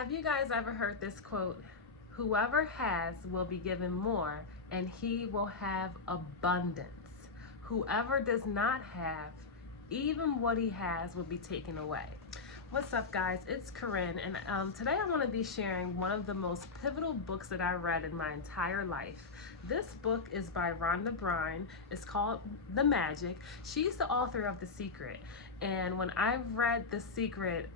Have you guys ever heard this quote? Whoever has will be given more, and he will have abundance. Whoever does not have, even what he has will be taken away. What's up, guys? It's Corinne, and today I want to be sharing one of the most pivotal books that I read in my entire life. This book is by Rhonda Byrne. It's called The Magic. She's the author of The Secret, and when I read The Secret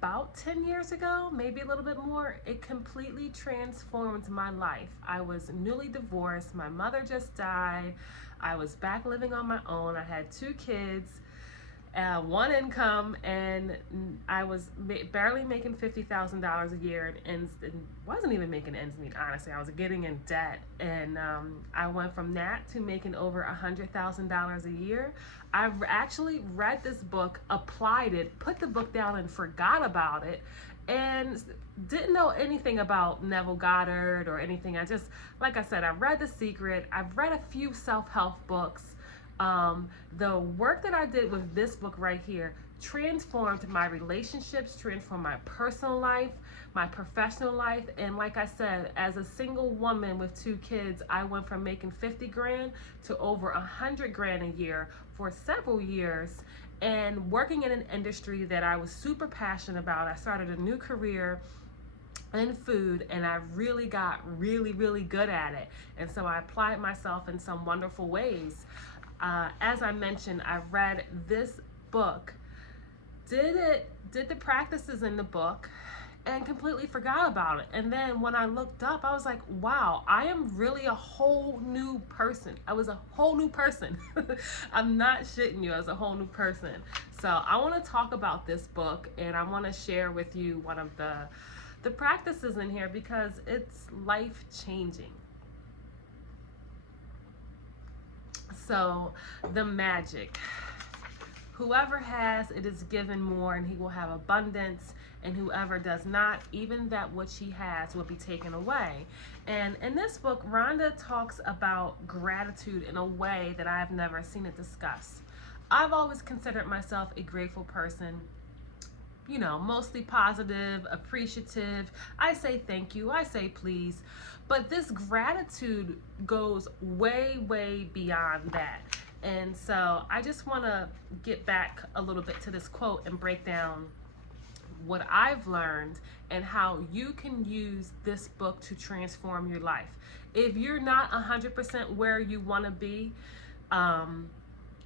about 10 years ago, maybe a little bit more, it completely transformed my life. I was newly divorced. My mother just died. I was back living on my own. I had 2 kids, one income, and I was barely making $50,000 a year, and wasn't even making ends meet, honestly. I was getting in debt, and I went from that to making over $100,000 a year. I actually read this book, applied it, put the book down and forgot about it, and didn't know anything about Neville Goddard or anything. I just, like I said, I read The Secret. I've read a few self-help books. The work that I did with this book right here transformed my relationships, transformed my personal life, my professional life, and like I said, as a single woman with 2 kids, I went from making 50 grand to over 100 grand a year for several years, and working in an industry that I was super passionate about. I started a new career in food, and I really got really good at it, and so I applied myself in some wonderful ways. As I mentioned, I read this book, did the practices in the book, and completely forgot about it. And then when I looked up, I was like, wow, I am really a whole new person. I was a whole new person. I'm not shitting you, as a whole new person. So I want to talk about this book, and I want to share with you one of the practices in here because it's life changing. So, the magic. Whoever has, it is given more, and he will have abundance. And whoever does not, even that which he has will be taken away. And in this book, Rhonda talks about gratitude in a way that I have never seen it discussed. I've always considered myself a grateful person. You know, mostly positive, appreciative. I say thank you, I say please. But this gratitude goes way beyond that. And so I just want to get back a little bit to this quote and break down what I've learned and how you can use this book to transform your life. If you're not 100% where you want to be,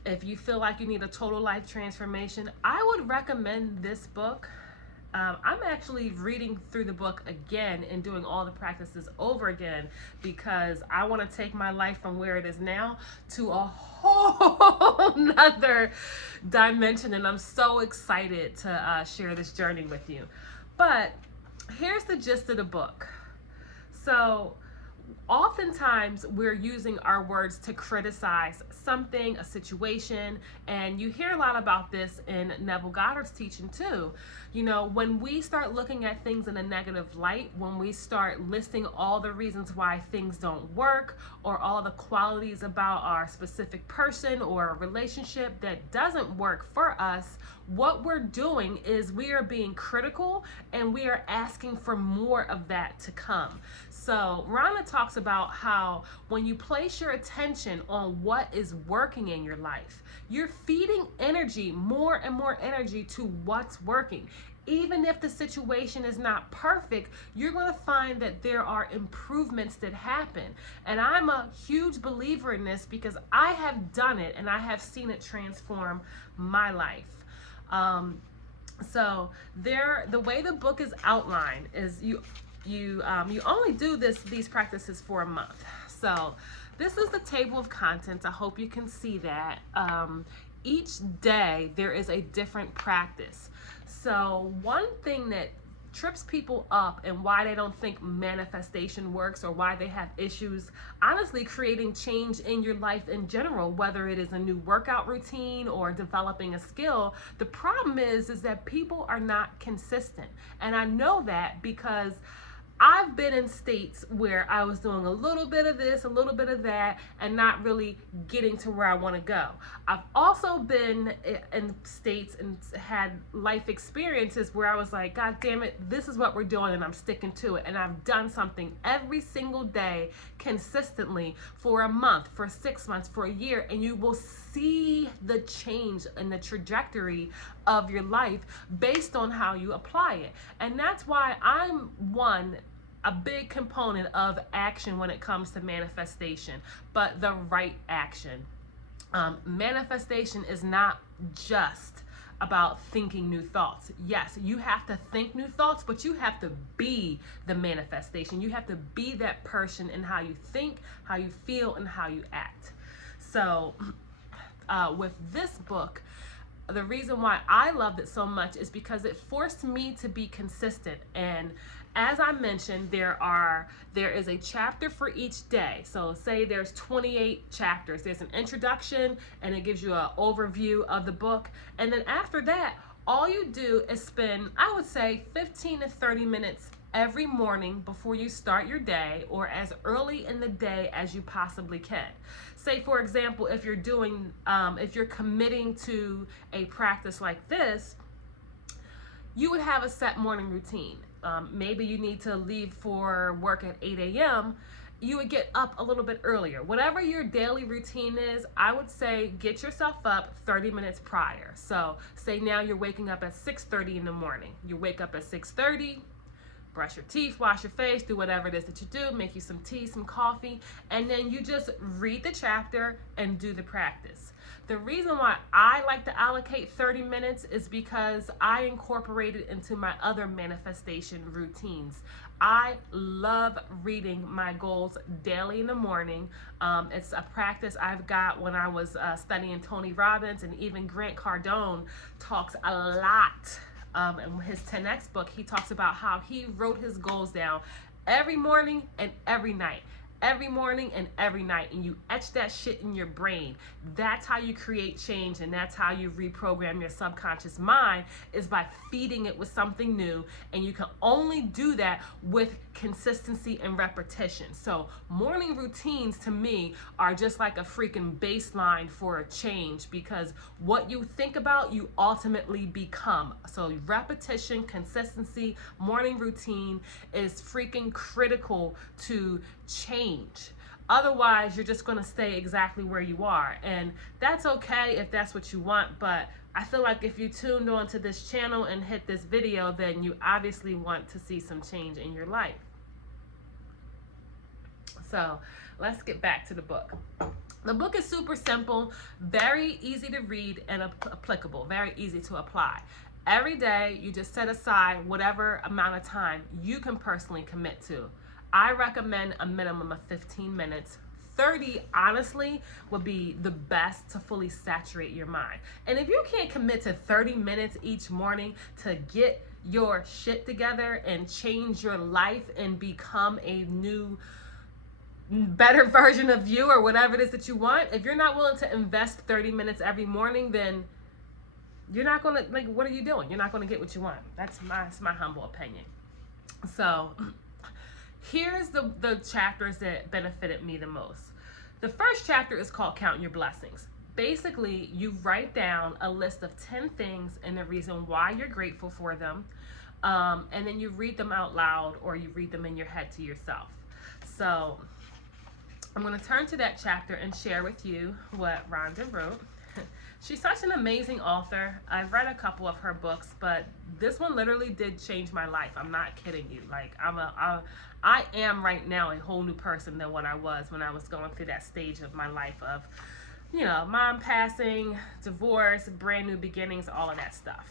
if you feel like you need a total life transformation, I would recommend this book. I'm actually reading through the book again and doing all the practices over again because I want to take my life from where it is now to a whole nother dimension, and I'm so excited to share this journey with you. But here's the gist of the book. So oftentimes we're using our words to criticize something, a situation, and you hear a lot about this in Neville Goddard's teaching too. You know, when we start looking at things in a negative light, when we start listing all the reasons why things don't work, or all the qualities about our specific person or a relationship that doesn't work for us, what we're doing is we are being critical, and we are asking for more of that to come. So Rhonda talks about how when you place your attention on what is working in your life, you're feeding energy, more and more energy, to what's working. Even if the situation is not perfect, you're going to find that there are improvements that happen. And I'm a huge believer in this because I have done it and I have seen it transform my life. So the way the book is outlined is you only do these practices for a month. So this is the table of contents. I hope you can see that. Each day there is a different practice. So one thing that trips people up and why they don't think manifestation works, or why they have issues honestly creating change in your life in general, whether it is a new workout routine or developing a skill, the problem is that people are not consistent. And I know that because I've been in states where I was doing a little bit of this, a little bit of that, and not really getting to where I want to go. I've also been in states and had life experiences where I was like, God damn it, this is what we're doing, and I'm sticking to it. And I've done something every single day consistently for a month, for 6 months, for a year, and you will see the change in the trajectory of your life based on how you apply it. And that's why I'm a big component of action when it comes to manifestation, but the right action. Manifestation is not just about thinking new thoughts. Yes, you have to think new thoughts, but you have to be the manifestation. You have to be that person in how you think, how you feel, and how you act. So with this book, the reason why I loved it so much is because it forced me to be consistent. And as I mentioned, there is a chapter for each day. So say there's 28 chapters. There's an introduction, and it gives you an overview of the book. And then after that, all you do is spend, I would say, 15 to 30 minutes every morning before you start your day, or as early in the day as you possibly can. Say, for example, if you're committing to a practice like this, you would have a set morning routine. Maybe you need to leave for work at 8 a.m. You would get up a little bit earlier. Whatever your daily routine is, I would say get yourself up 30 minutes prior. So say now you're waking up at 6:30 in the morning. You wake up at 6:30, brush your teeth, wash your face, do whatever it is that you do, make you some tea, some coffee, and then you just read the chapter and do the practice. The reason why I like to allocate 30 minutes is because I incorporate it into my other manifestation routines. I love reading my goals daily in the morning. It's a practice I've got when I was studying Tony Robbins, and even Grant Cardone talks a lot. In his 10X book, he talks about how he wrote his goals down every morning and every night. Every morning and every night, and you etch that shit in your brain. That's how you create change, and that's how you reprogram your subconscious mind, is by feeding it with something new. And you can only do that with consistency and repetition. So morning routines to me are just like a freaking baseline for a change, because what you think about, you ultimately become. So repetition, consistency, morning routine is freaking critical to change. Otherwise, you're just going to stay exactly where you are, and that's okay if that's what you want. But I feel like if you tuned on to this channel and hit this video, then you obviously want to see some change in your life. So let's get back to the book. The book is super simple, very easy to read, and applicable, very easy to apply. Every day, you just set aside whatever amount of time you can personally commit to. I recommend a minimum of 15 minutes. 30, honestly, would be the best to fully saturate your mind. And if you can't commit to 30 minutes each morning to get your shit together and change your life and become a new, better version of you, or whatever it is that you want, if you're not willing to invest 30 minutes every morning, then you're not going to, like, what are you doing? You're not going to get what you want. That's my humble opinion. So here's the chapters that benefited me the most. The first chapter is called Count Your Blessings. Basically, you write down a list of 10 things and the reason why you're grateful for them. And then you read them out loud, or you read them in your head to yourself. So I'm going to turn to that chapter and share with you what Rhonda wrote. She's such an amazing author. I've read a couple of her books, but this one literally did change my life. I'm not kidding you. Like, I am right now a whole new person than what I was when I was going through that stage of my life of, you know, mom passing, divorce, brand new beginnings, all of that stuff.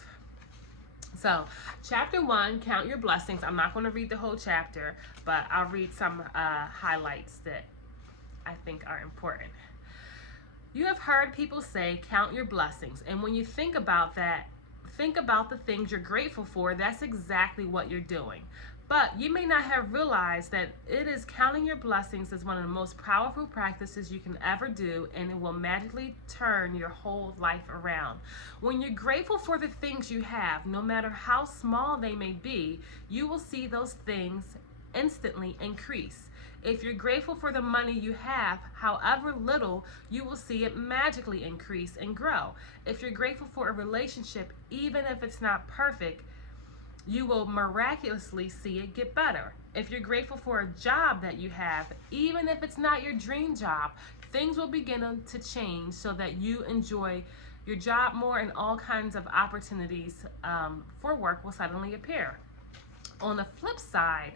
So, chapter 1, Count Your Blessings. I'm not going to read the whole chapter, but I'll read some highlights that I think are important. You have heard people say, count your blessings. And when you think about that, think about the things you're grateful for. That's exactly what you're doing. But you may not have realized that counting your blessings is one of the most powerful practices you can ever do, and it will magically turn your whole life around. When you're grateful for the things you have, no matter how small they may be, you will see those things instantly increase. If you're grateful for the money you have, however little, you will see it magically increase and grow. If you're grateful for a relationship, even if it's not perfect, you will miraculously see it get better. If you're grateful for a job that you have, even if it's not your dream job, things will begin to change so that you enjoy your job more, and all kinds of opportunities for work will suddenly appear. On the flip side,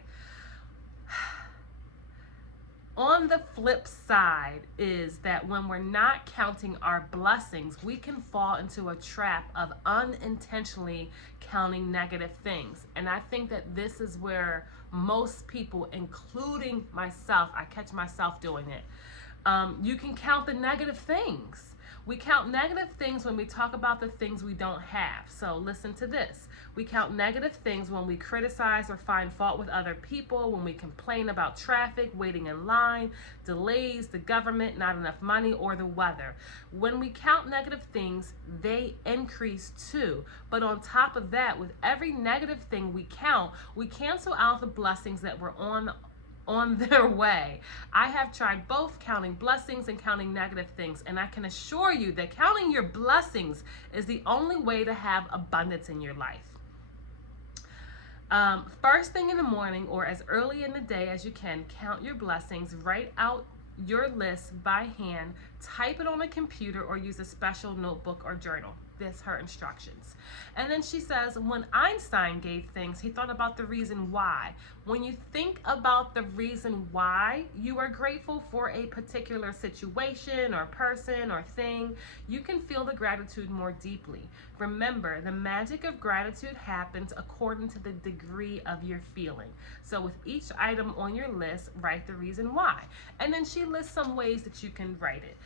is that when we're not counting our blessings, we can fall into a trap of unintentionally counting negative things. And I think that this is where most people, including myself, I catch myself doing it. You can count the negative things. We count negative things when we talk about the things we don't have. So listen to this. We count negative things when we criticize or find fault with other people, when we complain about traffic, waiting in line, delays, the government, not enough money, or the weather. When we count negative things, they increase too. But on top of that, with every negative thing we count, we cancel out the blessings that were on their way. I have tried both, counting blessings and counting negative things, and I can assure you that counting your blessings is the only way to have abundance in your life. First thing in the morning, or as early in the day as you can, count your blessings. Write out your list by hand, type it on a computer, or use a special notebook or journal. That's her instructions. And then she says, when Einstein gave things, he thought about the reason why. When you think about the reason why you are grateful for a particular situation or person or thing, you can feel the gratitude more deeply. Remember, the magic of gratitude happens according to the degree of your feeling. So with each item on your list, write the reason why. And then she lists some ways that you can write it.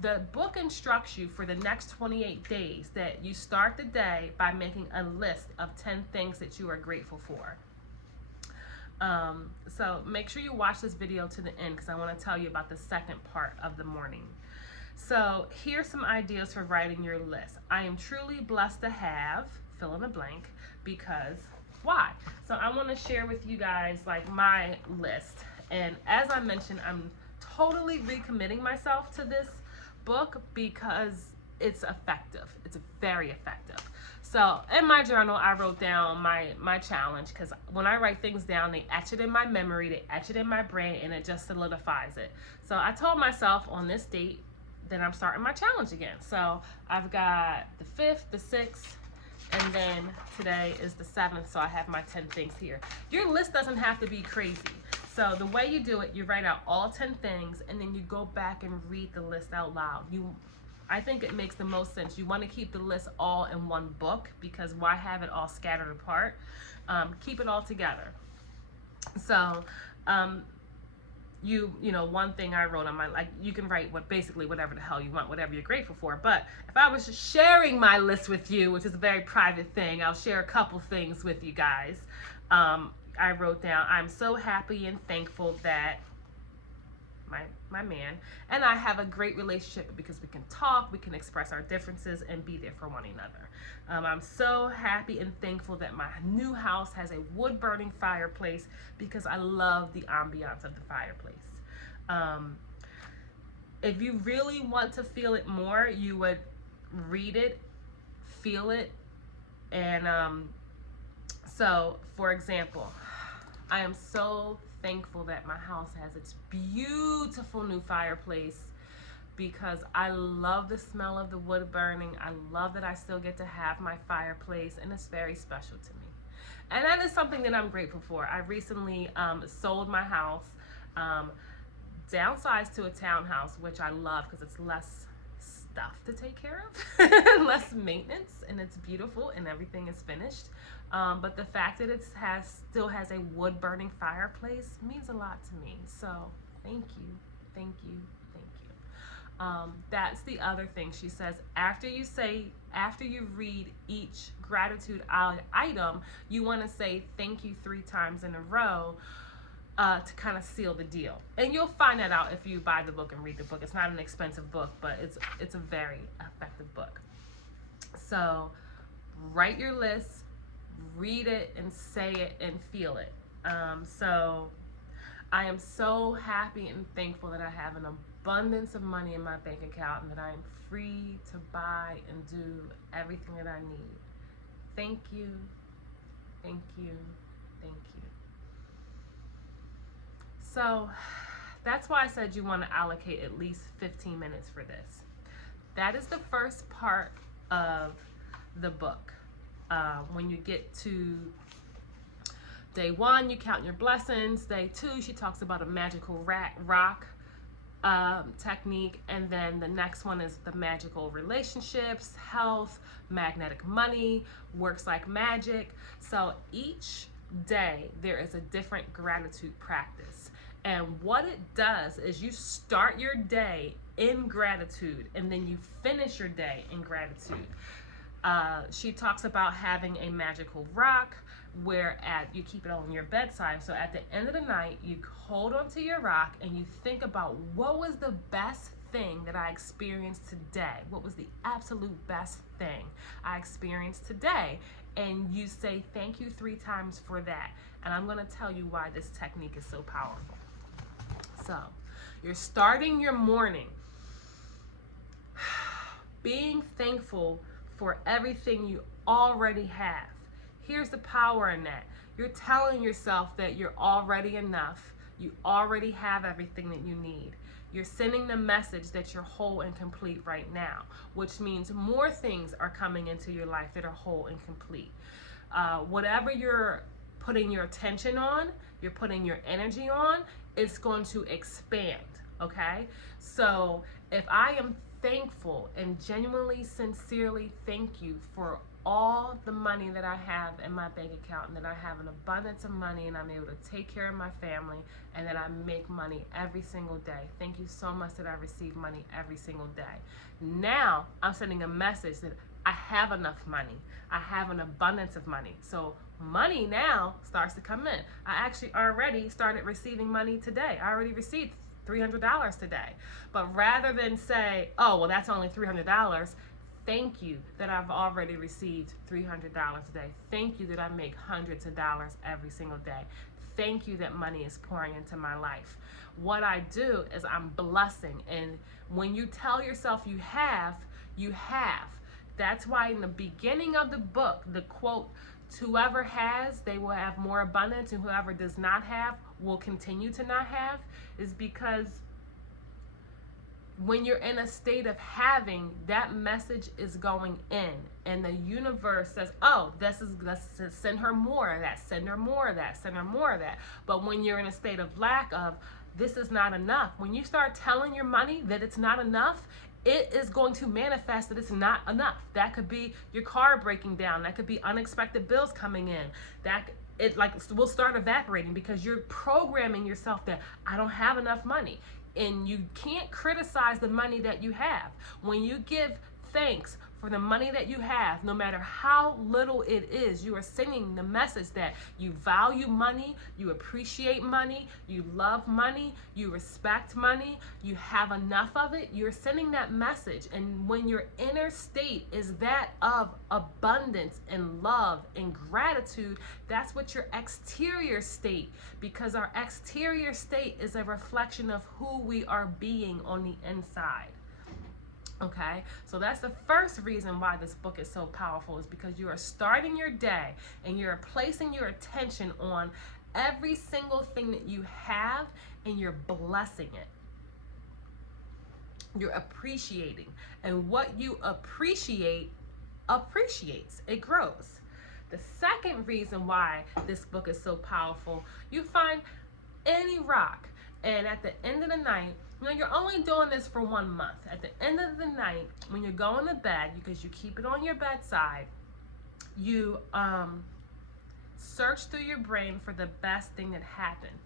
The book instructs you for the next 28 days that you start the day by making a list of 10 things that you are grateful for. So make sure you watch this video to the end, because I want to tell you about the second part of the morning. So here's some ideas for writing your list. I am truly blessed to have, fill in the blank, because why? So I want to share with you guys like my list. And as I mentioned, I'm totally recommitting myself to this book because it's effective. It's very effective. So in my journal, I wrote down my challenge, because when I write things down, they etch it in my memory, they etch it in my brain, and it just solidifies it. So I told myself on this date that I'm starting my challenge again. So I've got the 5th, the 6th, and then today is the 7th, so I have my 10 things here. Your list doesn't have to be crazy. So the way you do it, you write out all 10 things, and then you go back and read the list out loud. I think it makes the most sense. You want to keep the list all in one book, because why have it all scattered apart? Keep it all together. So, you know, one thing I wrote on my, like, you can write basically whatever the hell you want, whatever you're grateful for. But if I was sharing my list with you, which is a very private thing, I'll share a couple things with you guys. I wrote down, I'm so happy and thankful that my man and I have a great relationship, because we can talk, we can express our differences, and be there for one another. I'm so happy and thankful that my new house has a wood-burning fireplace, because I love the ambiance of the fireplace. If you really want to feel it more, you would read it, feel it, and so, for example, I am so thankful that my house has its beautiful new fireplace, because I love the smell of the wood burning. I love that I still get to have my fireplace, and it's very special to me. And that is something that I'm grateful for. I recently sold my house, downsized to a townhouse, which I love because it's less stuff to take care of, less maintenance, and it's beautiful and everything is finished. But the fact that it still has a wood burning fireplace means a lot to me. So thank you, thank you, thank you. That's the other thing. She says, after you read each gratitude item, you want to say thank you 3 times in a row, to kind of seal the deal. And you'll find that out if you buy the book and read the book. It's not an expensive book, but it's a very effective book. So write your list, read it, and say it and feel it. So I am so happy and thankful that I have an abundance of money in my bank account and that I am free to buy and do everything that I need. Thank you, thank you, thank you. So that's why I said you want to allocate at least 15 minutes for this. That is the first part of the book. When you get to day 1, you count your blessings. Day 2, she talks about a magical rock technique. And then the next one is the magical relationships, health, magnetic money, works like magic. So each day there is a different gratitude practice. And what it does is you start your day in gratitude and then you finish your day in gratitude. She talks about having a magical rock where you keep it on your bedside. So at the end of the night, you hold onto your rock and you think about what was the best thing that I experienced today? What was the absolute best thing I experienced today? And you say thank you 3 times for that. And I'm going to tell you why this technique is so powerful. So you're starting your morning being thankful for everything you already have. Here's the power in that. You're telling yourself that you're already enough. You already have everything that you need. You're sending the message that you're whole and complete right now, which means more things are coming into your life that are whole and complete. Whatever you're putting your attention on, you're putting your energy on, it's going to expand, okay? So if I am thankful and genuinely, sincerely thank you for all the money that I have in my bank account and that I have an abundance of money and I'm able to take care of my family and that I make money every single day. Thank you so much that I receive money every single day. Now I'm sending a message that I have enough money. I have an abundance of money. So money now starts to come in. I actually already started receiving money today. I already received $300 today. But rather than say, oh, well, that's only $300, thank you that I've already received $300 today. Thank you that I make hundreds of dollars every single day. Thank you that money is pouring into my life. What I do is I'm blessing. And when you tell yourself you have, you have. That's why in the beginning of the book, the quote, whoever has, they will have more abundance, and whoever does not have will continue to not have, is because when you're in a state of having, that message is going in, and the universe says, oh, let's send her more of that, send her more of that, send her more of that. But when you're in a state of lack of, this is not enough, when you start telling your money that it's not enough, it is going to manifest that it's not enough. That could be your car breaking down. That could be unexpected bills coming in. It will start evaporating because you're programming yourself that I don't have enough money. And you can't criticize the money that you have. When you give thanks for the money that you have, no matter how little it is, you are sending the message that you value money, you appreciate money, you love money, you respect money, you have enough of it. You're sending that message. And when your inner state is that of abundance and love and gratitude, that's what your exterior state, because our exterior state is a reflection of who we are being on the inside. Okay, so that's the first reason why this book is so powerful, is because you are starting your day and you're placing your attention on every single thing that you have and you're blessing it. You're appreciating, and what you appreciate appreciates, it grows. The second reason why this book is so powerful, you find any rock, and at the end of the night, you're only doing this for 1 month. At the end of the night, when you're going to bed, because you keep it on your bedside, you search through your brain for the best thing that happened.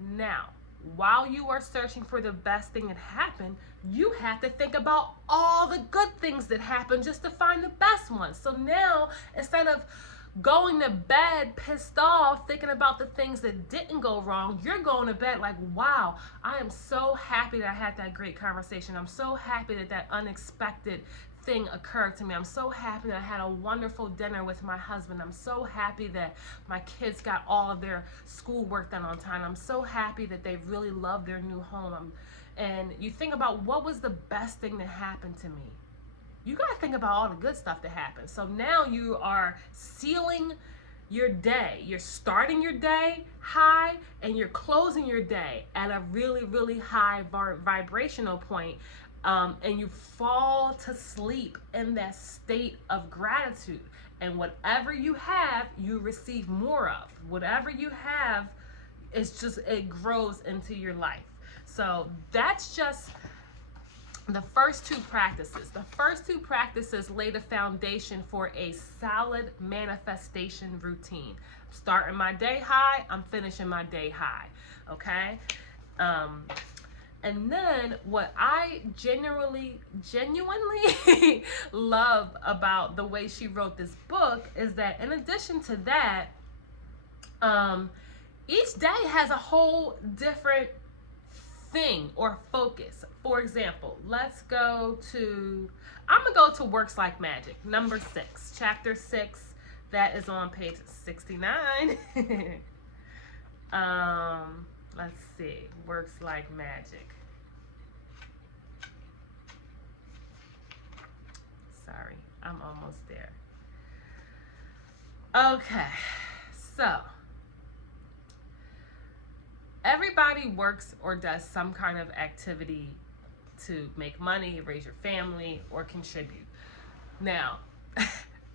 Now, while you are searching for the best thing that happened, you have to think about all the good things that happened just to find the best ones. So now, instead of going to bed pissed off thinking about the things that didn't go wrong, you're going to bed like, wow, I am so happy that I had that great conversation. I'm so happy that that unexpected thing occurred to me. I'm so happy that I had a wonderful dinner with my husband. I'm so happy that my kids got all of their schoolwork done on time. I'm so happy that they really love their new home. And you think about what was the best thing that happened to me. You got to think about all the good stuff that happened. So now you are sealing your day. You're starting your day high and you're closing your day at a really, really high vibrational point. And you fall to sleep in that state of gratitude. And whatever you have, you receive more of. Whatever you have, it grows into your life. So that's just the first two practices. The first two practices lay the foundation for a solid manifestation routine. I'm starting my day high, I'm finishing my day high. Okay? And then what I genuinely love about the way she wrote this book is that in addition to that, each day has a whole different thing or focus. For example, I'm gonna go to Works Like Magic, number 6, chapter 6, that is on page 69. Let's see, Works Like Magic. Sorry, I'm almost there. Okay, so everybody works or does some kind of activity to make money, raise your family, or contribute. Now,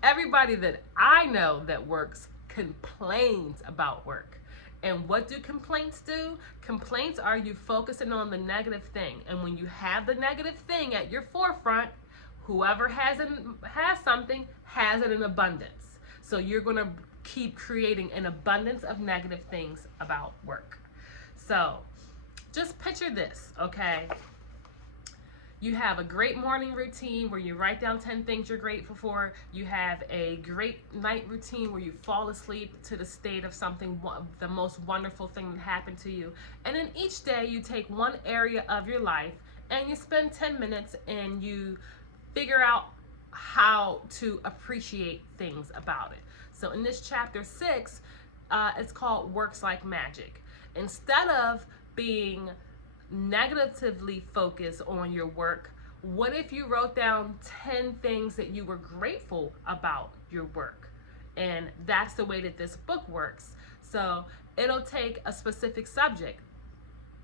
everybody that I know that works complains about work. And what do complaints do? Complaints are you focusing on the negative thing. And when you have the negative thing at your forefront, whoever has something has it in abundance. So you're going to keep creating an abundance of negative things about work. So just picture this, okay? You have a great morning routine where you write down 10 things you're grateful for. You have a great night routine where you fall asleep to the state of something, the most wonderful thing that happened to you. And then each day you take one area of your life and you spend 10 minutes and you figure out how to appreciate things about it. So in this chapter 6, it's called Works Like Magic. Instead of being negatively focused on your work, what if you wrote down 10 things that you were grateful about your work? And that's the way that this book works. So it'll take a specific subject,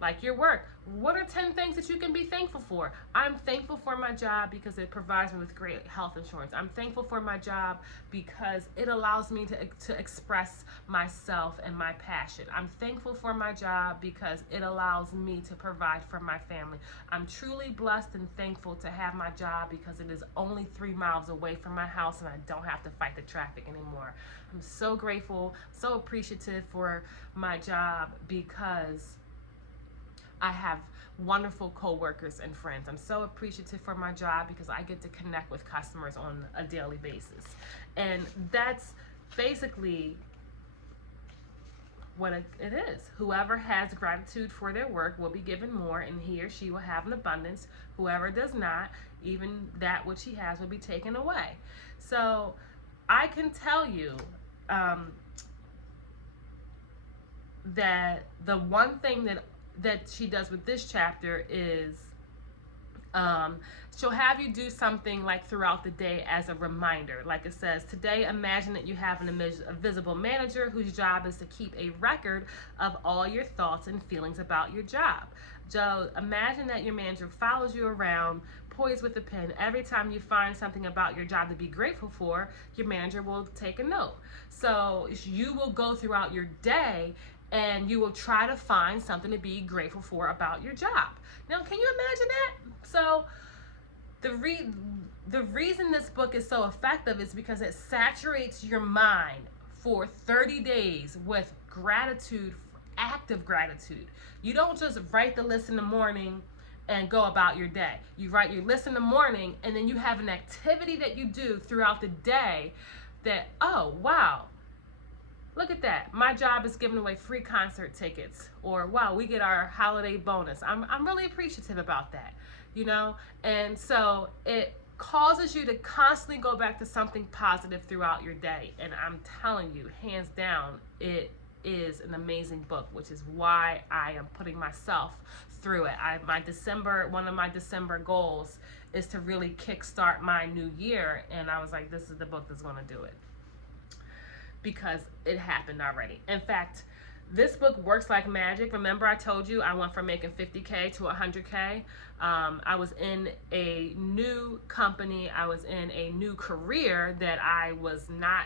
like your work. What are 10 things that you can be thankful for? I'm thankful for my job because it provides me with great health insurance. I'm thankful for my job because it allows me to express myself and my passion. I'm thankful for my job because it allows me to provide for my family. I'm truly blessed and thankful to have my job because it is only 3 miles away from my house and I don't have to fight the traffic anymore. I'm so grateful, so appreciative for my job because I have wonderful coworkers and friends. I'm so appreciative for my job because I get to connect with customers on a daily basis. And that's basically what it is. Whoever has gratitude for their work will be given more and he or she will have an abundance. Whoever does not, even that which he has will be taken away. So I can tell you that the one thing that she does with this chapter is she'll have you do something like throughout the day as a reminder. Like it says, today imagine that you have an invisible manager whose job is to keep a record of all your thoughts and feelings about your job. So imagine that your manager follows you around, poised with a pen. Every time you find something about your job to be grateful for, your manager will take a note. So you will go throughout your day and you will try to find something to be grateful for about your job. Now, can you imagine that? So the reason this book is so effective is because it saturates your mind for 30 days with gratitude, active gratitude. You don't just write the list in the morning and go about your day. You write your list in the morning and then you have an activity that you do throughout the day that, oh, wow, look at that. My job is giving away free concert tickets. Or, wow, we get our holiday bonus. I'm really appreciative about that, you know? And so it causes you to constantly go back to something positive throughout your day. And I'm telling you, hands down, it is an amazing book, which is why I am putting myself through it. One of my December goals is to really kickstart my new year, and I was like, this is the book that's going to do it, because it happened already. In fact, this book works like magic. Remember I told you I went from making 50K to 100K. I was in a new company. I was in a new career that I was not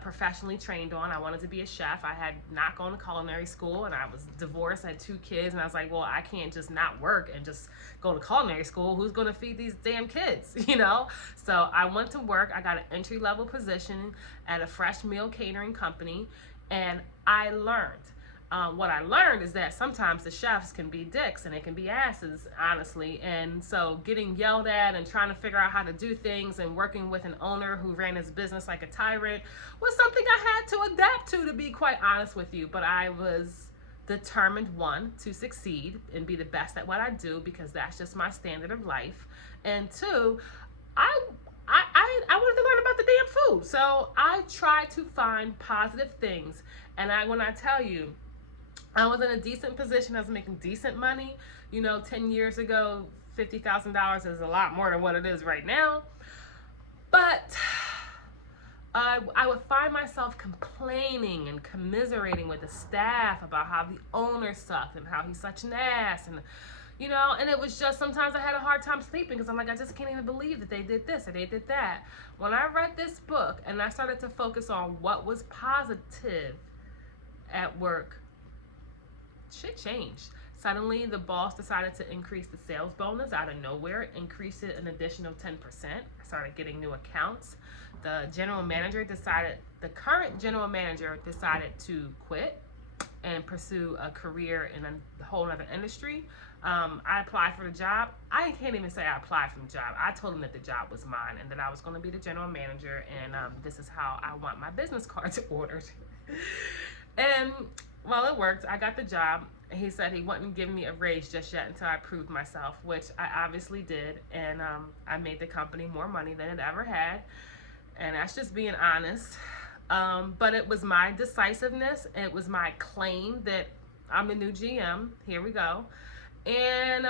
professionally trained on. I wanted to be a chef. I had not gone to culinary school, and I was divorced. I had 2 kids, and I was like, well, I can't just not work and just go to culinary school. Who's going to feed these damn kids, you know? So I went to work. I got an entry-level position at a fresh meal catering company, and I learned. What I learned is that sometimes the chefs can be dicks and they can be asses, honestly. And so getting yelled at and trying to figure out how to do things and working with an owner who ran his business like a tyrant was something I had to adapt to be quite honest with you. But I was determined, 1, to succeed and be the best at what I do, because that's just my standard of life. And 2, I wanted to learn about the damn food. So I tried to find positive things. And when I tell you, I was in a decent position. I was making decent money. 10 years ago, $50,000 is a lot more than what it is right now. But I would find myself complaining and commiserating with the staff about how the owner sucked and how he's such an ass. And and it was just, sometimes I had a hard time sleeping because I'm like, I just can't even believe that they did this or they did that. When I read this book and I started to focus on what was positive at work, shit changed. Suddenly, the boss decided to increase the sales bonus out of nowhere, increase it an additional 10%. I started getting new accounts. The current general manager decided to quit and pursue a career in a whole other industry. I applied for the job. I can't even say I applied for the job. I told him that the job was mine and that I was going to be the general manager, and this is how I want my business cards ordered. And well, it worked. I got the job. He said he wouldn't give me a raise just yet until I proved myself, which I obviously did. And I made the company more money than it ever had. And that's just being honest. But it was my decisiveness. It was my claim that I'm the new GM. Here we go. And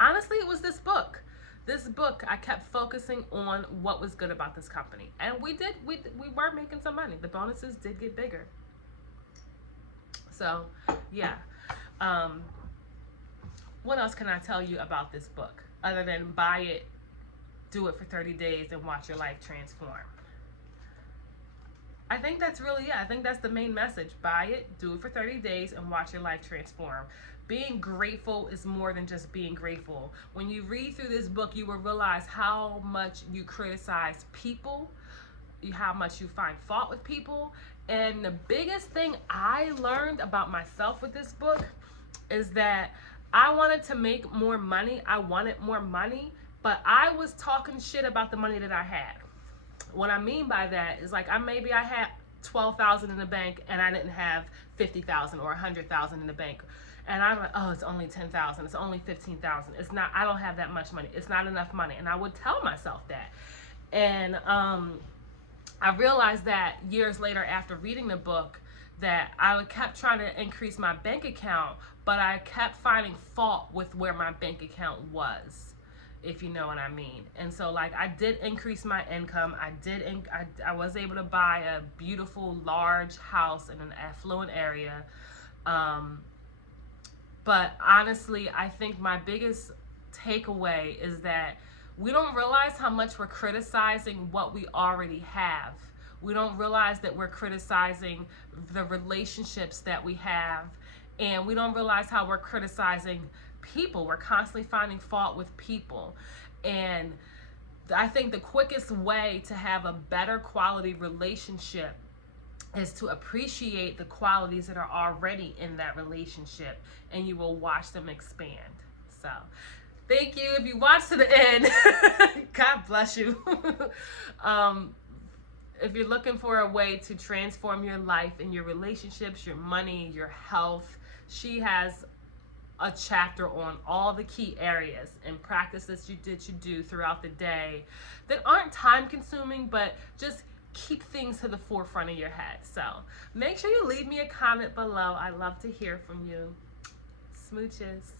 honestly, it was this book. This book, I kept focusing on what was good about this company. And we were making some money. The bonuses did get bigger. So, yeah. What else can I tell you about this book? Other than buy it, do it for 30 days, and watch your life transform. I think that's really it. I think that's the main message. Buy it, do it for 30 days, and watch your life transform. Being grateful is more than just being grateful. When you read through this book, you will realize how much you criticize people, how much you find fault with people. And the biggest thing I learned about myself with this book is that I wanted to make more money. I wanted more money, but I was talking shit about the money that I had. What I mean by that is, like, maybe I had $12,000 in the bank and I didn't have $50,000 or $100,000 in the bank. And I'm like, oh, it's only $10,000. It's only $15,000. It's not, I don't have that much money. It's not enough money. And I would tell myself that. And I realized that years later after reading the book that I kept trying to increase my bank account, but I kept finding fault with where my bank account was, if you know what I mean. And so, like, I did increase my income. I was able to buy a beautiful, large house in an affluent area. But honestly, I think my biggest takeaway is that we don't realize how much we're criticizing what we already have. We don't realize that we're criticizing the relationships that we have. And we don't realize how we're criticizing people. We're constantly finding fault with people. And I think the quickest way to have a better quality relationship is to appreciate the qualities that are already in that relationship, and you will watch them expand. So thank you. If you watch to the end, God bless you. If you're looking for a way to transform your life and your relationships, your money, your health, she has a chapter on all the key areas and practices you do throughout the day that aren't time consuming, but just keep things to the forefront of your head. So make sure you leave me a comment below. I love to hear from you. Smooches.